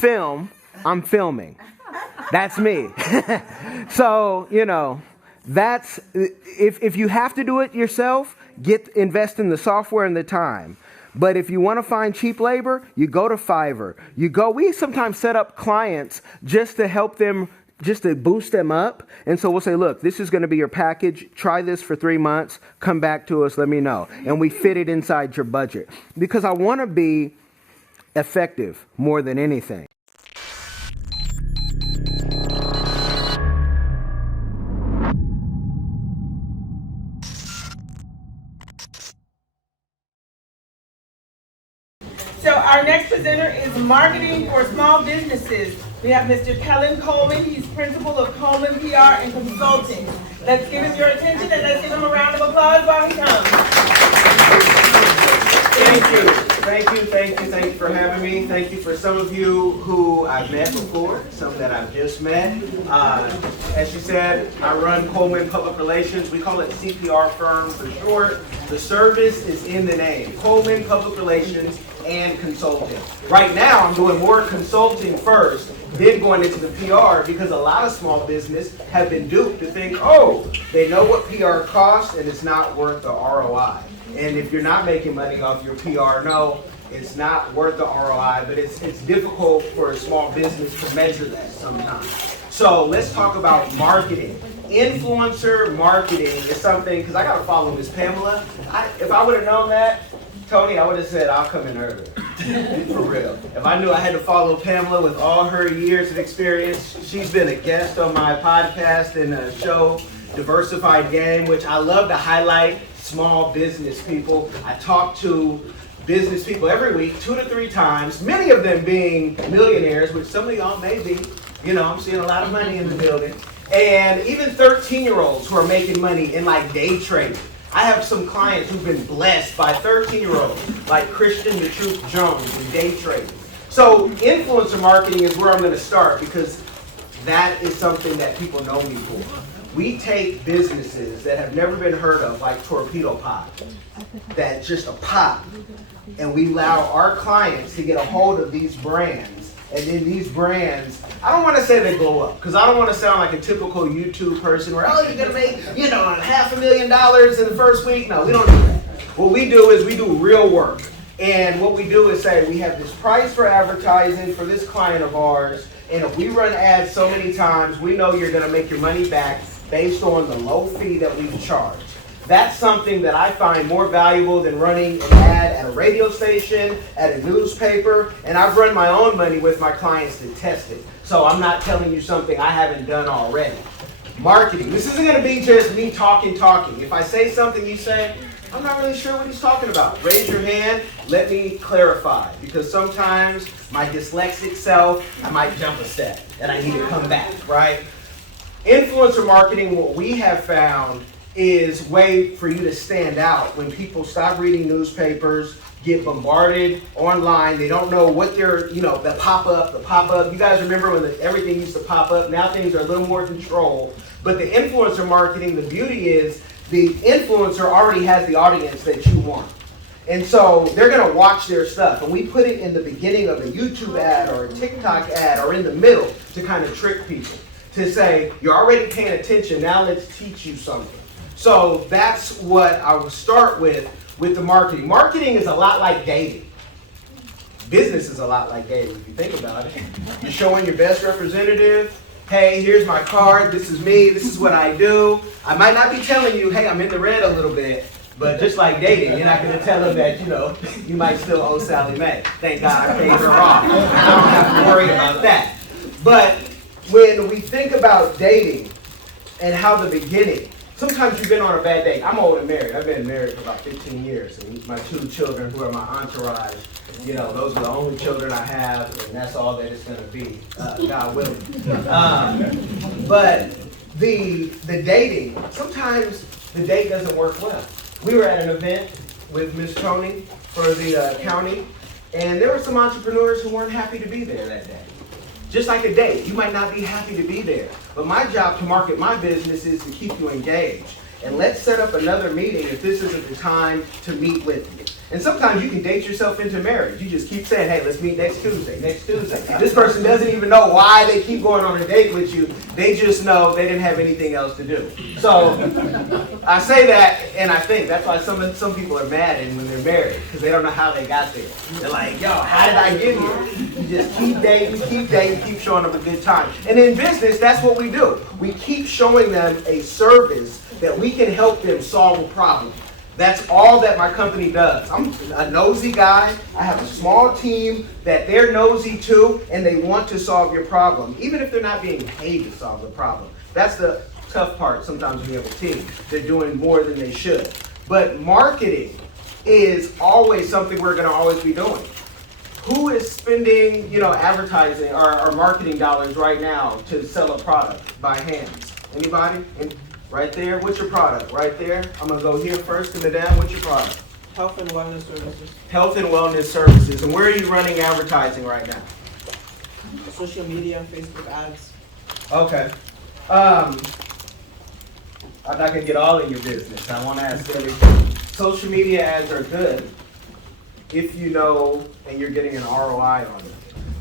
film, I'm filming. That's me. So, that's, if you have to do it yourself, invest in the software and the time. But if you want to find cheap labor, you go to Fiverr. We sometimes set up clients just to help them, just to boost them up. And so we'll say, look, this is going to be your package. Try this for 3 months. Come back to us. Let me know. And we fit it inside your budget. Because I want to be effective more than anything. So our next presenter is Marketing for Small Businesses. We have Mr. Kellen Coleman. He's principal of Coleman PR and Consulting. Let's give him your attention and let's give him a round of applause while he comes. Thank you for having me. Thank you for some of you who I've met before, some that I've just met. As you said, I run Coleman Public Relations. We call it CPR firm for short. The service is in the name, Coleman Public Relations and Consulting. Right now, I'm doing more consulting first, then going into the PR, because a lot of small business have been duped to think, oh, they know what PR costs and it's not worth the ROI. And if you're not making money off your PR, no, it's not worth the ROI, but it's difficult for a small business to measure that sometimes. So let's talk about marketing. Influencer marketing is something, because I got to follow Miss Pamela. If I would have known that, Tony, I would have said, I'll come in earlier. For real. If I knew I had to follow Pamela with all her years of experience, she's been a guest on my podcast and a show, Diversified Game, which I love to highlight small business people. I talk to business people every week, 2 to 3 times, many of them being millionaires, which some of y'all may be. I'm seeing a lot of money in the building. And even 13-year-olds who are making money in like day trading. I have some clients who've been blessed by 13-year-olds like Christian the Truth Jones in day trading. So influencer marketing is where I'm going to start, because that is something that people know me for. We take businesses that have never been heard of, like Torpedo Pop, that's just a pop, and we allow our clients to get a hold of these brands. And then these brands, I don't want to say they blow up, because I don't want to sound like a typical YouTube person where, oh, you're going to make, $500,000 in the first week. No, we don't do that. What we do is we do real work. And what we do is say, we have this price for advertising for this client of ours, and if we run ads so many times, we know you're going to make your money back based on the low fee that we've charged. That's something that I find more valuable than running an ad at a radio station, at a newspaper, and I've run my own money with my clients to test it. So I'm not telling you something I haven't done already. Marketing. This isn't going to be just me talking. If I say something you say, I'm not really sure what he's talking about. Raise your hand, let me clarify, because sometimes my dyslexic self, I might jump a step and I need to come back, right? Influencer marketing, what we have found is a way for you to stand out when people stop reading newspapers, get bombarded online. They don't know what they're, the pop-up. You guys remember when everything used to pop up? Now things are a little more controlled. But the influencer marketing, the beauty is the influencer already has the audience that you want. And so they're going to watch their stuff. And we put it in the beginning of a YouTube ad or a TikTok ad or in the middle to kind of trick people. To say, you're already paying attention, now let's teach you something. So that's what I will start with the marketing. Marketing is a lot like dating. Business is a lot like dating, if you think about it. You're showing your best representative, hey, here's my card, this is me, this is what I do. I might not be telling you, hey, I'm in the red a little bit, but just like dating, you're not going to tell them that, you might still owe Sally Mae. Thank God I paid her off. I don't have to worry about that. But when we think about dating and how the beginning, sometimes you've been on a bad date. I'm old and married. I've been married for about 15 years. And my 2 children, who are my entourage, those are the only children I have, and that's all that it's going to be, God willing. But the dating, sometimes the date doesn't work well. We were at an event with Miss Tony for the county, and there were some entrepreneurs who weren't happy to be there that day. Just like a date, you might not be happy to be there. But my job to market my business is to keep you engaged. And let's set up another meeting if this isn't the time to meet with you. And sometimes you can date yourself into marriage. You just keep saying, hey, let's meet next Tuesday. This person doesn't even know why they keep going on a date with you. They just know they didn't have anything else to do. So I say that, and I think that's why some people are mad when they're married, because they don't know how they got there. They're like, yo, how did I get here? You just keep dating, keep showing them a good time. And in business, that's what we do. We keep showing them a service that we can help them solve a problem. That's all that my company does. I'm a nosy guy. I have a small team that they're nosy too, and they want to solve your problem, even if they're not being paid to solve the problem. That's the tough part sometimes when you have a team. They're doing more than they should. But marketing is always something we're going to always be doing. Who is spending, advertising or marketing dollars right now to sell a product by hands? Anybody? Right there, what's your product? Right there. I'm gonna go here first and then down. What's your product? Health and wellness services. Health and wellness services. And where are you running advertising right now? Social media, Facebook ads. Okay. I'm not gonna get all in your business. I want to ask everything. Social media ads are good if you know and you're getting an ROI on them.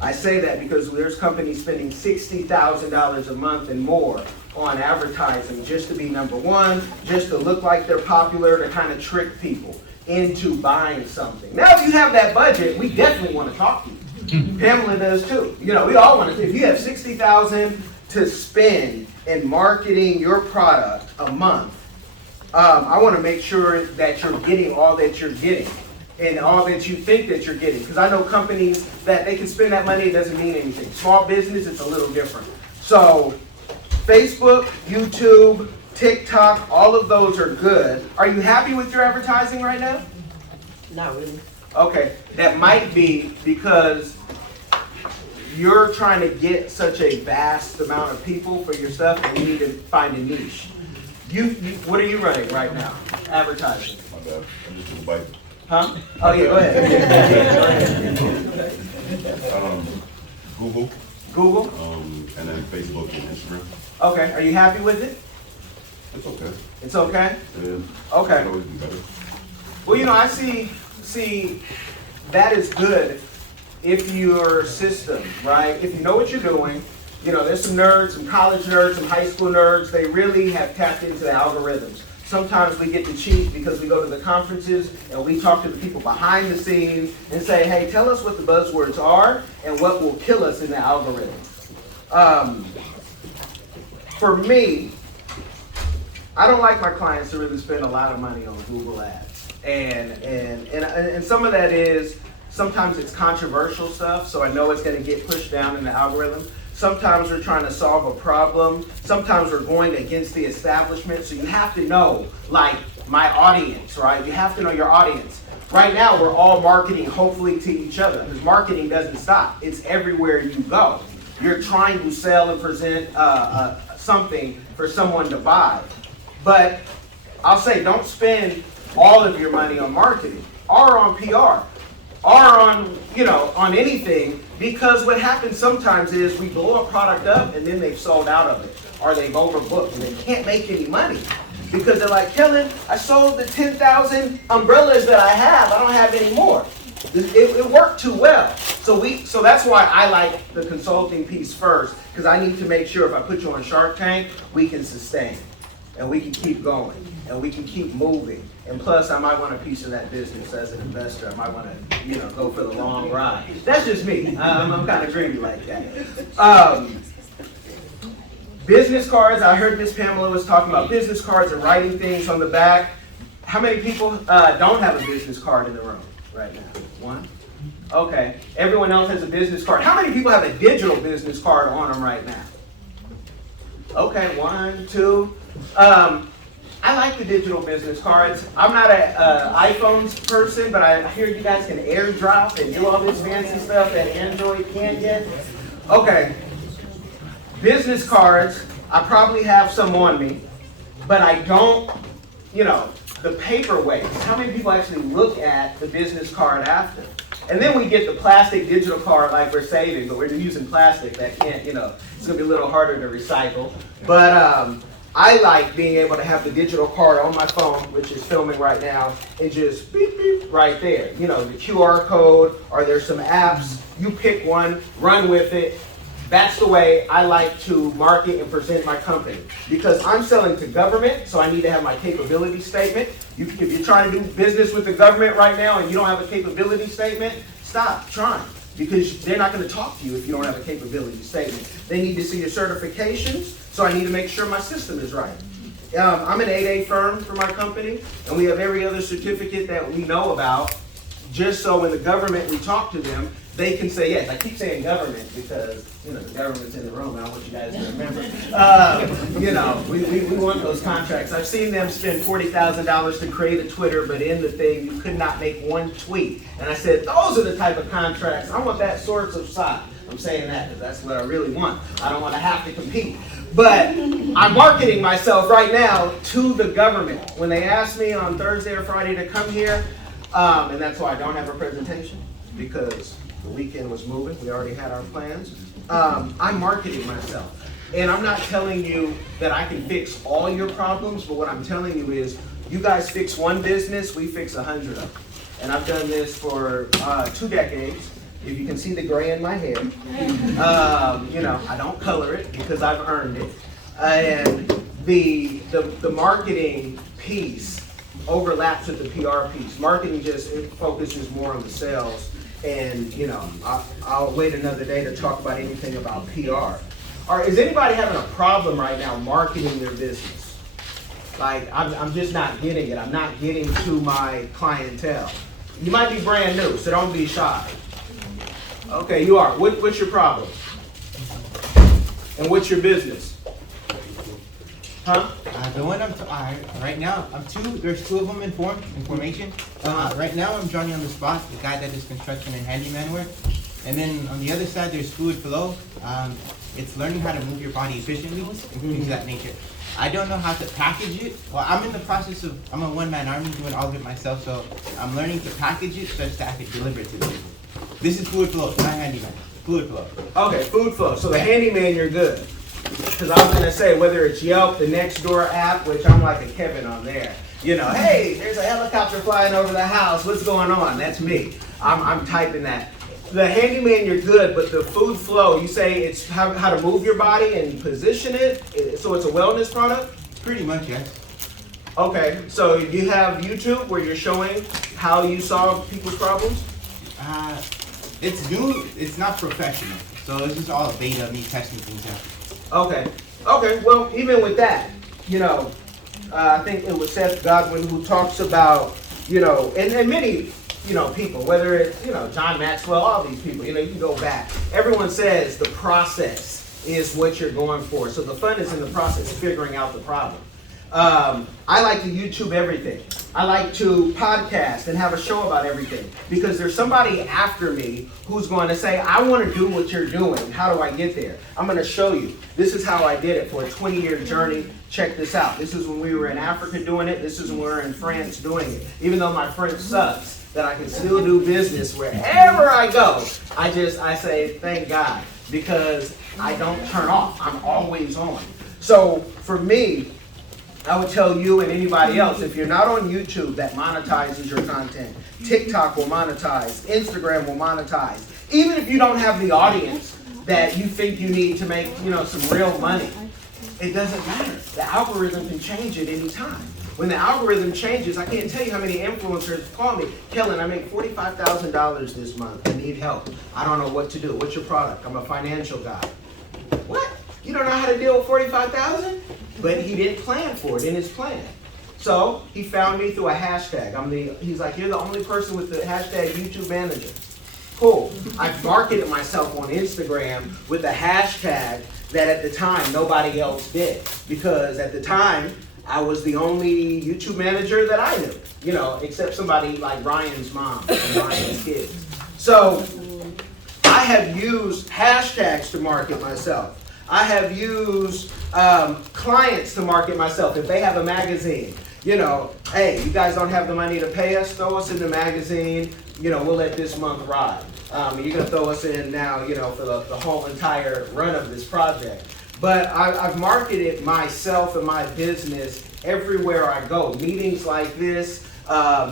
I say that because there's companies spending $60,000 a month and more on advertising just to be number one, just to look like they're popular, to kind of trick people into buying something. Now, if you have that budget, we definitely want to talk to you. Pamela does too. We all want to. If you have $60,000 to spend in marketing your product a month, I want to make sure that you're getting all that you're getting and all that you think that you're getting. Because I know companies that they can spend that money, it doesn't mean anything. Small business, it's a little different. So Facebook, YouTube, TikTok, all of those are good. Are you happy with your advertising right now? Not really. Okay, that might be because you're trying to get such a vast amount of people for your stuff and you need to find a niche. What are you running right now? Advertising. My bad. I'm just gonna bite. Huh? Oh yeah, go ahead. Google, Google? and then Facebook and Instagram. Okay, are you happy with it? It's okay. It's okay? Yeah. Okay. It can always be better. Well, I see that is good if your system, right? If you know what you're doing, there's some nerds, some college nerds, some high school nerds, they really have tapped into the algorithms. Sometimes we get to cheat because we go to the conferences and we talk to the people behind the scenes and say, hey, tell us what the buzzwords are and what will kill us in the algorithm. For me, I don't like my clients to really spend a lot of money on Google ads. And some of that is, sometimes it's controversial stuff, so I know it's going to get pushed down in the algorithm. Sometimes we're trying to solve a problem. Sometimes we're going against the establishment. So you have to know, like, my audience, right? You have to know your audience. Right now, we're all marketing, hopefully, to each other. Because marketing doesn't stop. It's everywhere you go. You're trying to sell and present something for someone to buy. But I'll say, don't spend all of your money on marketing or on PR or on anything. Because what happens sometimes is we blow a product up and then they've sold out of it or they've overbooked and they can't make any money because they're like, Kellen, I sold the 10,000 umbrellas that I have. I don't have any more. It worked too well. So that's why I like the consulting piece first, because I need to make sure if I put you on Shark Tank, we can sustain and we can keep going and we can keep moving. And plus, I might want a piece of that business as an investor. I might want to, go for the long ride. That's just me. I'm kind of greedy like that. Business cards. I heard Miss Pamela was talking about business cards and writing things on the back. How many people don't have a business card in the room right now? One? Okay. Everyone else has a business card. How many people have a digital business card on them right now? Okay, one, two. I like the digital business cards. I'm not an iPhones person, but I hear you guys can AirDrop and do all this fancy stuff that Android can't yet. Okay, business cards, I probably have some on me, but I don't, the paperweights. How many people actually look at the business card after? And then we get the plastic digital card like we're saving, but we're using plastic that can't, it's going to be a little harder to recycle. But I like being able to have the digital card on my phone, which is filming right now, and just beep, beep, right there. You know, the QR code, or there's some apps. You pick one, run with it. That's the way I like to market and present my company. Because I'm selling to government, so I need to have my capability statement. If you're trying to do business with the government right now and you don't have a capability statement, stop trying. Because they're not going to talk to you if you don't have a capability statement. They need to see your certifications, so I need to make sure my system is right. I'm an 8A firm for my company, and we have every other certificate that we know about, just so when the government, we talk to them, they can say yes. I keep saying government because, you know, the government's in the room. I want you guys to remember. You know, we want those contracts. I've seen them spend $40,000 to create a Twitter, but in the thing, you could not make one tweet. And I said, those are the type of contracts. I want that source of side. I'm saying that because that's what I really want. I don't want to have to compete. But I'm marketing myself right now to the government. When they ask me on Thursday or Friday to come here, and that's why I don't have a presentation, because the weekend was moving. We already had our plans. I'm marketing myself. And I'm not telling you that I can fix all your problems, but what I'm telling you is you guys fix one business, we fix 100 of them. And I've done this for 2 decades. If you can see the gray in my hair. You know, I don't color it because I've earned it. And the marketing piece overlaps with the PR piece. Marketing just, it focuses more on the sales. And, you know, I'll wait another day to talk about anything about PR. Or is anybody having a problem right now marketing their business? Like, I'm just not getting it. I'm not getting to my clientele. You might be brand new, so don't be shy. Okay, you are. What's your problem? And what's your business? Huh? The one right now, there's 2 of them in formation. Right now I'm Johnny on the spot, the guy that does construction and handyman work. And then on the other side, there's Fluid Flow. It's learning how to move your body efficiently, things of that nature. I don't know how to package it. Well, I'm in the process of, I'm a one-man army doing all of it myself, so I'm learning to package it such that I can deliver it to the people. This is Fluid Flow, not handyman. Fluid Flow. Okay, Food Flow. So the handyman, you're good. Because I was going to say, whether it's Yelp, the Nextdoor app, which I'm like a Kevin on there. You know, hey, there's a helicopter flying over the house. What's going on? That's me. I'm typing that. The handyman, you're good, but the Food Flow, you say it's how to move your body and position it, so it's a wellness product? Pretty much, yes. Okay, so you have YouTube where you're showing how you solve people's problems? It's new, it's not professional. So it's just all beta of me testing things out. Okay, well, even with that, you know, I think it was Seth Godwin who talks about, you know, and many, you know, people, whether it's, you know, John Maxwell, all these people, you know, you can go back. Everyone says the process is what you're going for. So the fun is in the process of figuring out the problem. I like to YouTube everything. I like to podcast and have a show about everything because there's somebody after me who's going to say, I want to do what you're doing. How do I get there? I'm going to show you. This is how I did it for a 20-year journey. Check this out. This is when we were in Africa doing it. This is when we were in France doing it. Even though my French sucks, that I can still do business wherever I go. I say, thank God, because I don't turn off. I'm always on. So for me, I would tell you and anybody else, if you're not on YouTube, that monetizes your content. TikTok will monetize. Instagram will monetize. Even if you don't have the audience that you think you need to make, you know, some real money, it doesn't matter. The algorithm can change at any time. When the algorithm changes, I can't tell you how many influencers call me. Kellen, I make $45,000 this month. I need help. I don't know what to do. What's your product? I'm a financial guy. What? You don't know how to deal with $45,000? But he didn't plan for it in his plan. So he found me through a hashtag. He's like, you're the only person with the hashtag YouTube manager. Cool. I marketed myself on Instagram with a hashtag that at the time nobody else did. Because at the time, I was the only YouTube manager that I knew, you know, except somebody like Ryan's mom and Ryan's kids. So I have used hashtags to market myself. I have used clients to market myself. If they have a magazine, you know, hey, you guys don't have the money to pay us, throw us in the magazine, you know, we'll let this month ride. You're going to throw us in now, you know, for the whole entire run of this project. But I've marketed myself and my business everywhere I go. Meetings like this,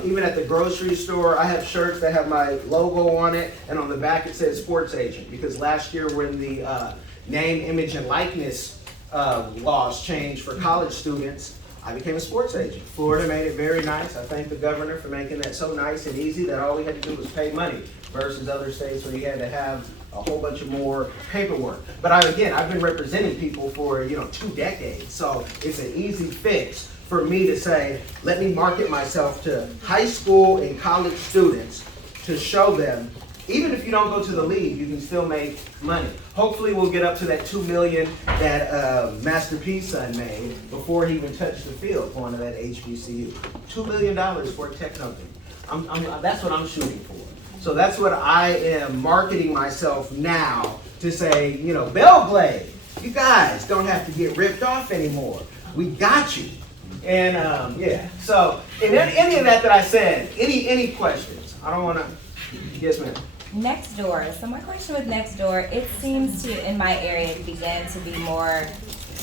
even at the grocery store, I have shirts that have my logo on it, and on the back it says sports agent. Because last year when the name, image, and likeness laws changed for college students, I became a sports agent. Florida made it very nice. I thank the governor for making that so nice and easy that all we had to do was pay money versus other states where you had to have a whole bunch of more paperwork. But I've been representing people for 2 decades, so it's an easy fix for me to say, let me market myself to high school and college students to show them, even if you don't go to the league, you can still make money. Hopefully we'll get up to that $2 million that Master P's son made before he even touched the field going to that HBCU. $2 million for a tech company. That's what I'm shooting for. So that's what I am marketing myself now to say, Bellblade, you guys don't have to get ripped off anymore. We got you. And yeah, so in any of that I said, any questions? I don't want to, yes ma'am. Nextdoor. So my question with Nextdoor, it seems to, in my area, begin to be more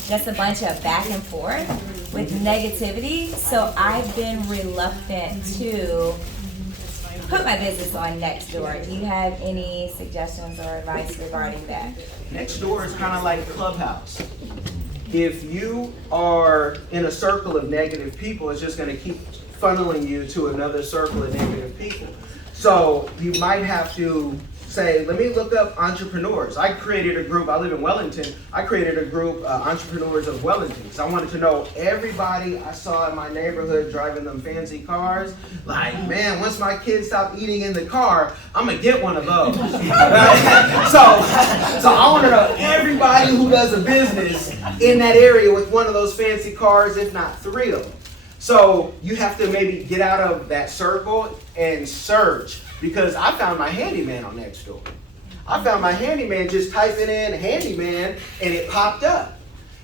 just a bunch of back and forth with negativity. So I've been reluctant to put my business on Nextdoor. Do you have any suggestions or advice regarding that? Nextdoor is kind of like Clubhouse. If you are in a circle of negative people, it's just going to keep funneling you to another circle of negative people. So you might have to say, let me look up entrepreneurs. I created a group, I live in Wellington, I created a group, Entrepreneurs of Wellington, because I wanted to know everybody I saw in my neighborhood driving them fancy cars. Like, man, once my kids stop eating in the car, I'm going to get one of those. Right? So I want to know everybody who does a business in that area with one of those fancy cars, if not 3 of them. So you have to maybe get out of that circle and search, because I found my handyman on Nextdoor. I found my handyman just typing in handyman and it popped up.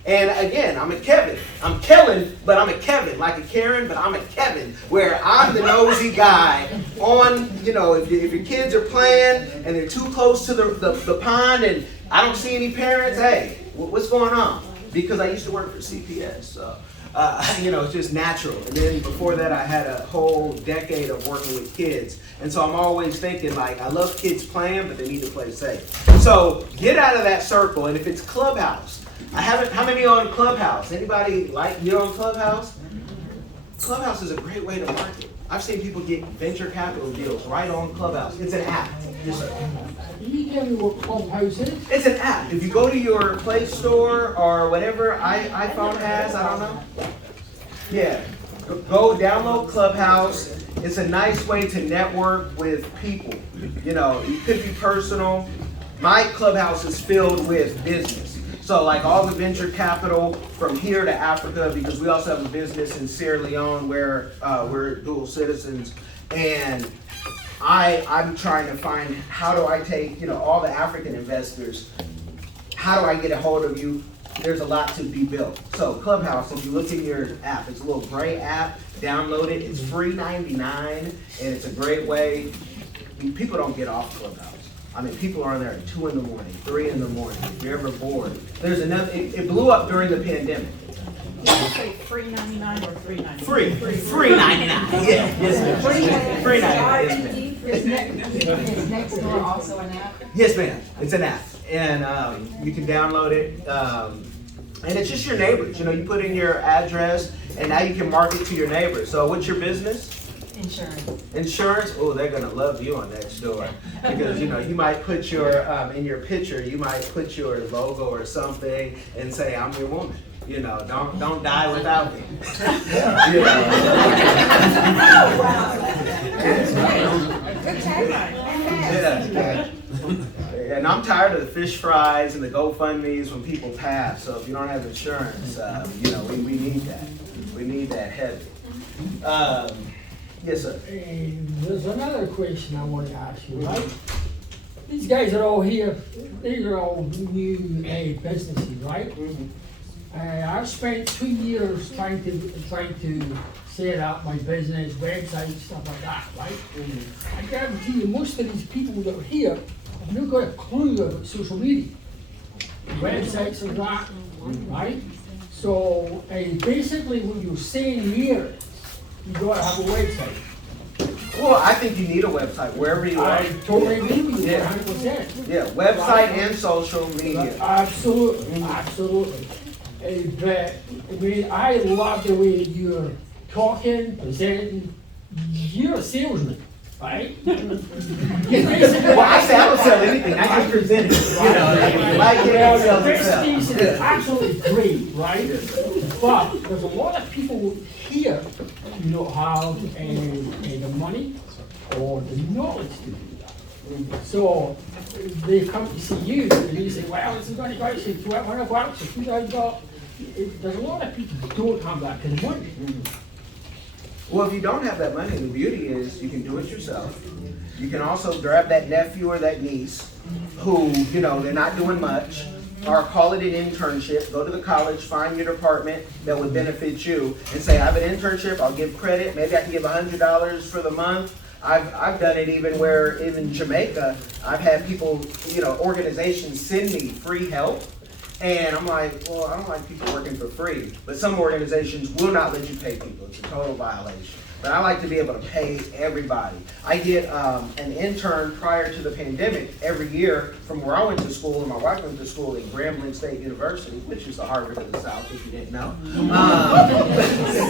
And again, I'm a Kevin. I'm Kellen, but I'm a Kevin. Like a Karen, but I'm a Kevin, where I'm the nosy guy on, if your kids are playing and they're too close to the pond and I don't see any parents, hey, what's going on? Because I used to work for CPS, so. It's just natural. And then before that, I had a whole decade of working with kids. And so I'm always thinking, like, I love kids playing, but they need to play safe. So get out of that circle. And if it's Clubhouse, how many are on Clubhouse? Anybody you're on Clubhouse? Clubhouse is a great way to market. I've seen people get venture capital deals right on Clubhouse. It's an app. Yes, sir. Can you tell me what Clubhouse is? It's an app. If you go to your Play Store or whatever iPhone has, I don't know. Yeah. Go download Clubhouse. It's a nice way to network with people. It could be personal. My Clubhouse is filled with business. So like all the venture capital from here to Africa, because we also have a business in Sierra Leone where we're dual citizens. And I'm trying to find, how do I take, all the African investors, how do I get a hold of you? There's a lot to be built. So Clubhouse, if you look in your app, it's a little gray app, download it. It's free $99, and it's a great way. People don't get off Clubhouse. People are on there at 2 in the morning, 3 in the morning, if you're ever bored. There's another, it blew up during the pandemic. Did you say free 99 or $3.99? Free 99. Yeah, yes ma'am. Free 99, yes ma'am. Is Nextdoor also an app? Yes ma'am, it's an app. And you can download it. And it's just your neighbors. You put in your address and now you can market to your neighbors. So what's your business? Insurance? Oh, they're gonna love you on Nextdoor, because you might put your in your picture, you might put your logo or something and say, "I'm your woman." Don't die without me. Yeah. And I'm tired of the fish fries and the GoFundMes when people pass. So if you don't have insurance, we need that. We need that heavy. Yes, sir. And there's another question I want to ask you, right? These guys are all here, these are all new businesses, right? Mm-hmm. I've spent 2 years trying to set up my business, website, stuff like that, right? Mm-hmm. I guarantee you, most of these people that are here have not got a clue about social media. Websites and that, right? So, basically what you're saying here is, you gotta have a website. Well, I think you need a website wherever you are. I totally agree with you, Yeah. 100%. Yeah, website and social media. Absolutely, absolutely. But, I mean, I love the way that you're talking, presenting. You're a salesman, right? Well, I say I don't sell anything, I just present it, you know, like it Well, sells your itself. presentation is absolutely great, right? But there's a lot of people here who don't have the money or the knowledge to do that. So they come to see you and you say, well, this is going to cost you $1,200 or $2,000. There's a lot of people who don't have that kind of money. Well, if you don't have that money, the beauty is you can do it yourself. You can also grab that nephew or that niece who, you know, they're not doing much, or call it an internship, go to the college, find your department that would benefit you, and say, I have an internship, I'll give credit, maybe I can give $100 for the month. I've done it even where, in Jamaica, I've had people, you know, organizations send me free help. And I'm like, well, I don't like people working for free. But some organizations will not let you pay people. It's a total violation. But I like to be able to pay everybody. I get an intern prior to the pandemic every year from where I went to school, and my wife went to school at Grambling State University, which is the Harvard of the South, if you didn't know.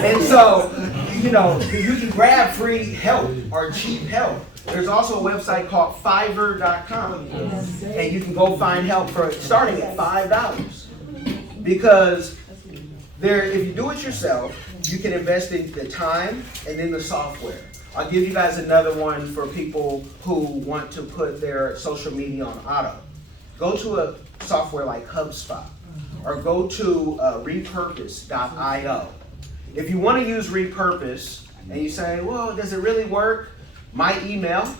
And so, you know, you can grab free help or cheap help. There's also a website called Fiverr.com, and you can go find help for starting at $5. Because if you do it yourself, you can invest in the time and then the software. I'll give you guys another one for people who want to put their social media on auto. Go to a software like HubSpot, or go to repurpose.io. If you want to use Repurpose and you say, well, does it really work? My email,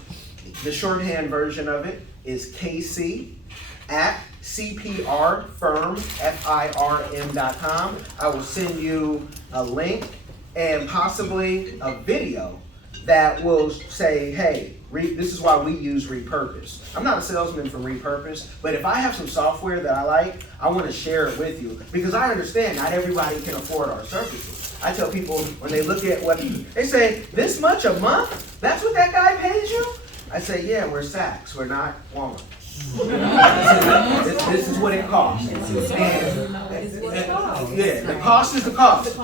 the shorthand version of it, is kc@cprfirm.com. I will send you a link and possibly a video that will say, hey, this is why we use Repurpose. I'm not a salesman for Repurpose, but if I have some software that I like, I want to share it with you, because I understand not everybody can afford our services. I tell people when they look at what, they say, this much a month? That's what that guy pays you? I say, yeah, we're Saks, we're not Walmart. This is what it costs. And, yeah, the cost is the cost.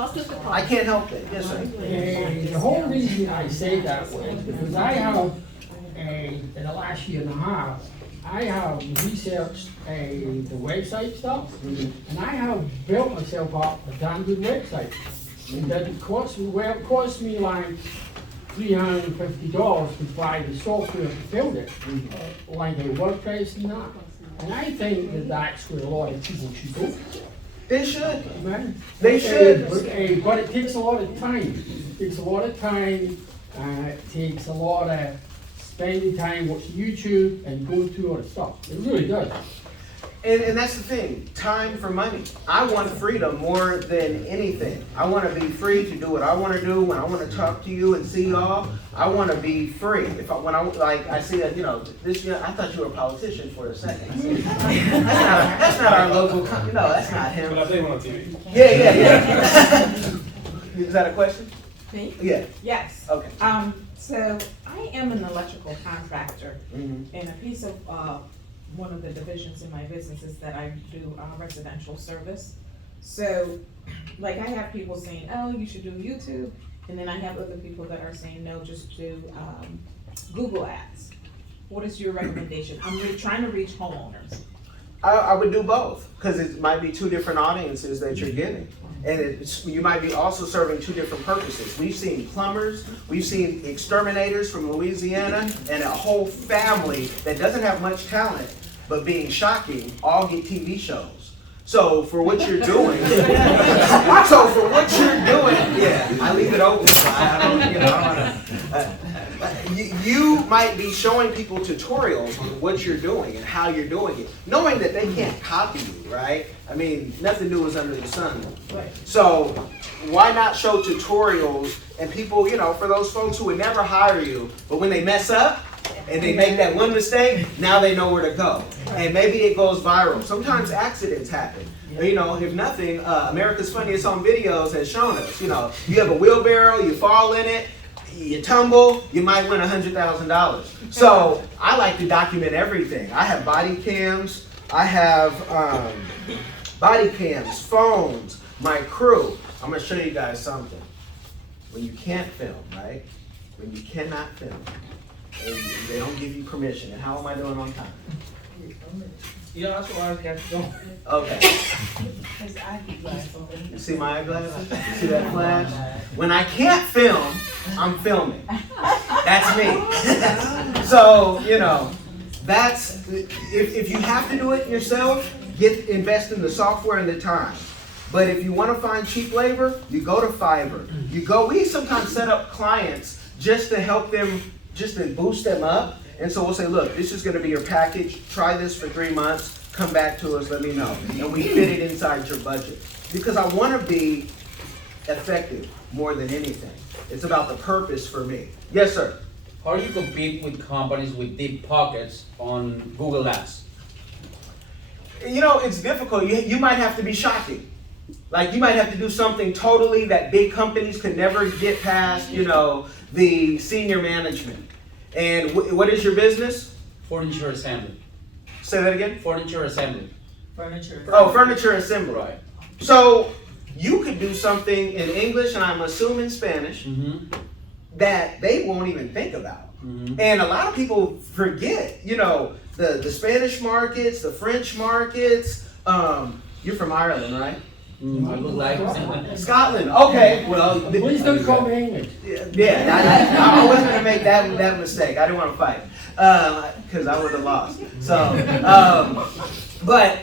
I can't help it. Yes, sir. And the whole reason I say that was because I have, in the last year and a half, I have researched the website stuff, and I have built myself up a damn good website. And that it cost me, well, it cost me like $350 to buy the software to build it, like a WordPress and that. And I think that that's where a lot of people should go. They should. Man. They should. But it takes a lot of time. It takes a lot of time. It takes a lot of spending time watching YouTube and going through all the stuff. It really does. And that's the thing, time for money. I want freedom more than anything. I want to be free to do what I want to do. When I want to talk to you and see y'all, I want to be free. I see that, you know, this year, I thought you were a politician for a second. That's not our local, no, that's not him. But I think on TV. Yeah. Is that a question? Me? Yeah. Yes. Okay. So I am an electrical contractor, Mhm. and a piece of, one of the divisions in my business is that I do residential service. So, like, I have people saying, oh, you should do YouTube, and then I have other people that are saying, no, just do Google Ads. What is your recommendation? I'm trying to reach homeowners. I would do both, because it might be two different audiences that you're getting. And you might be also serving two different purposes. We've seen plumbers, we've seen exterminators from Louisiana, and a whole family that doesn't have much talent, but being shocking, all get TV shows. So for what you're doing, yeah, I leave it open. So I don't want to. You might be showing people tutorials on what you're doing and how you're doing it, knowing that they can't copy you, right? I mean, nothing new is under the sun. Right. So why not show tutorials and people, you know, for those folks who would never hire you, but when they mess up, and they make that one mistake, now they know where to go. And maybe it goes viral. Sometimes accidents happen. You know, if nothing, America's Funniest Home Videos has shown us, you know, you have a wheelbarrow, you fall in it, you tumble, you might win $100,000. So I like to document everything. I have body cams, I have body cams, phones, my crew. I'm gonna show you guys something. When you can't film, right? When you cannot film, and they don't give you permission. And how am I doing on time? Yeah, that's why I got to go. Okay. You see my eyeglasses? You see that flash? When I can't film, I'm filming. That's me. So, you know, that's, if you have to do it yourself, invest in the software and the time. But if you want to find cheap labor, you go to Fiverr. We sometimes set up clients just to help them, just to boost them up. And so we'll say, look, this is going to be your package. Try this for 3 months. Come back to us, let me know. And we fit it inside your budget. Because I want to be effective more than anything. It's about the purpose for me. Yes, sir. How do you compete with companies with deep pockets on Google Ads? You know, it's difficult. You might have to be shocking. Like, you might have to do something totally that big companies could never get past, you know, the senior management. And what is your business? Furniture assembly. Say that again? Furniture assembly. Oh, furniture assembly. Right. So you could do something in English, and I'm assuming Spanish, that they won't even think about. And a lot of people forget, you know, the Spanish markets, the French markets. You're from Ireland, right? I look like Scotland. Okay, well. Please don't call me English. Yeah, I wasn't going to make that mistake. I didn't want to fight, because I would have lost. So, but,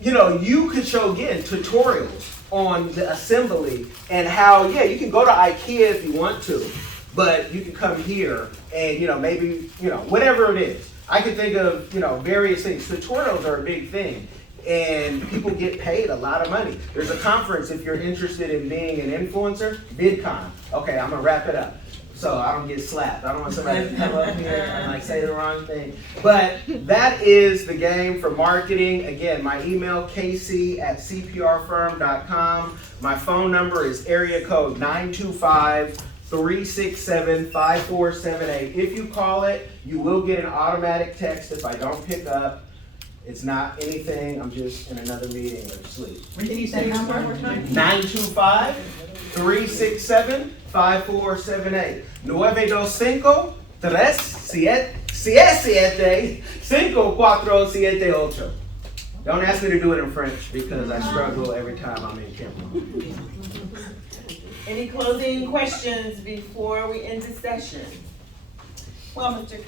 you know, you could show, again, tutorials on the assembly and how, yeah, you can go to IKEA if you want to, but you can come here and, you know, maybe, you know, whatever it is. I can think of, you know, various things. Tutorials are a big thing. And people get paid a lot of money. There's a conference if you're interested in being an influencer, VidCon. Okay, I'm gonna wrap it up so I don't get slapped. I don't want somebody to come up here and like say the wrong thing. But that is the game for marketing. Again, my email, kc@cprfirm.com. My phone number is area code 925-367-5478. If you call it, you will get an automatic text if I don't pick up. It's not anything, I'm just in another meeting or sleep. Can you say that number one more time? 925-367-5478. 925-367-5478. Don't ask me to do it in French because I struggle every time I'm in camera. Any closing questions before we end the session? Well, Mr.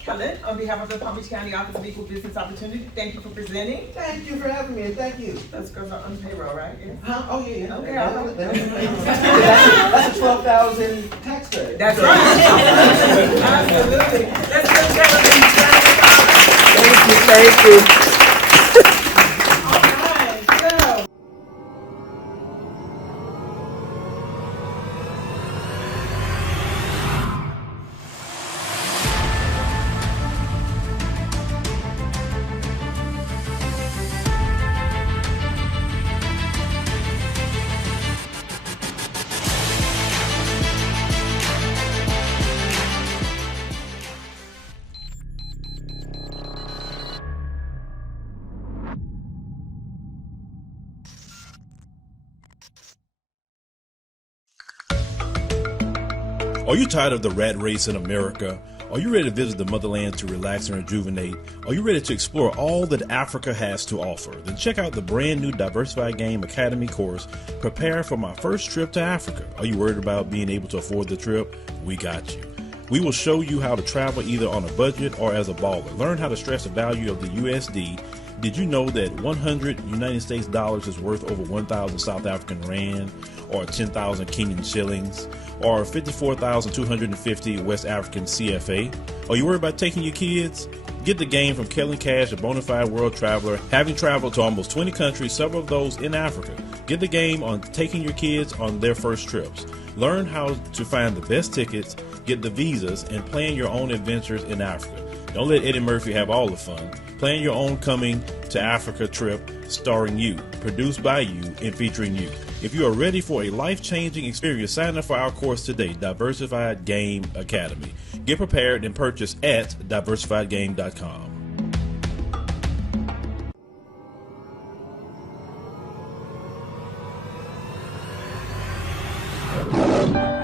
Kellen, on behalf of the Palm Beach County Office of Equal Business Opportunity, thank you for presenting. Thank you for having me, and thank you. Those girls are on payroll, right? Yeah. Huh? Oh, yeah. Okay, That's a 12,000 tax credit. That's right. Absolutely. Let's give Kellen Thank you. All right, so. Are you tired of the rat race in America? Are you ready to visit the motherland to relax and rejuvenate? Are you ready to explore all that Africa has to offer? Then check out the brand new Diversified Game Academy course, Prepare for My First Trip to Africa. Are you worried about being able to afford the trip? We got you. We will show you how to travel either on a budget or as a baller. Learn how to stress the value of the USD. Did you know that 100 United States dollars is worth over 1,000 South African rand, or 10,000 Kenyan shillings, or 54,250 West African CFA? Are you worried about taking your kids? Get the game from Kellen Cash, a bona fide world traveler, having traveled to almost 20 countries, several of those in Africa. Get the game on taking your kids on their first trips. Learn how to find the best tickets, get the visas, and plan your own adventures in Africa. Don't let Eddie Murphy have all the fun. Plan your own coming to Africa trip starring you, produced by you, and featuring you. If you are ready for a life-changing experience, sign up for our course today, Diversified Game Academy. Get prepared and purchase at diversifiedgame.com.